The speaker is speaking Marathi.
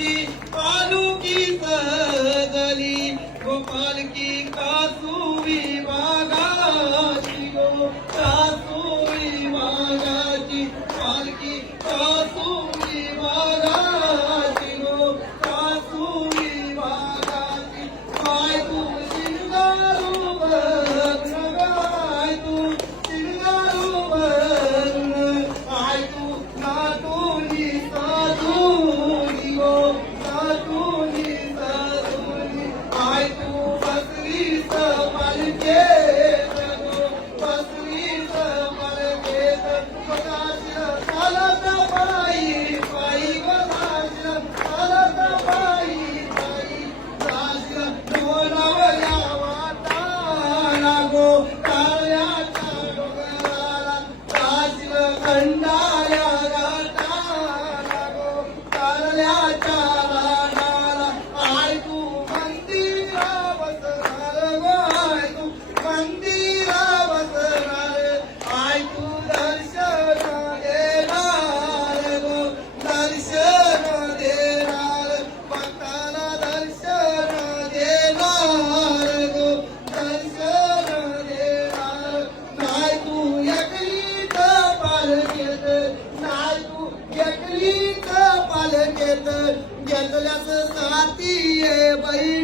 तुझी पालुकी सजली गोपाल की कासुवी वाघाची गो कासुवी वाघाची पालकी कासुवी वाघाची गो कासुवी वाघाची पाय तू शिंगारू बघ गाय तू शिंगारू बघ आय तू नाटुनी साधुनी गो नाटुनी साधुनी आय तू बसलीस पालखेत गो बसलीस पालखेत बघाशील चालत पायी पायी बघाशील चालत पायी पायी जाशील डोलावल्या वाटाला गो काळ्याच्या डोंगराला जाशील खंडाळ्या घाटाला गो कारल्याच्या रानाला आय तू मंदिरा बसणार गो आय तू मंदिरा बसणार आय तू दर्शन देणार गो दर्शन देणार भक्ताला दर्शन देणार गो दर्शन देणार नाही तू एकलीच पालखेत नाही तू एकलीच पालखेत घेतल्यास साथी ये बाई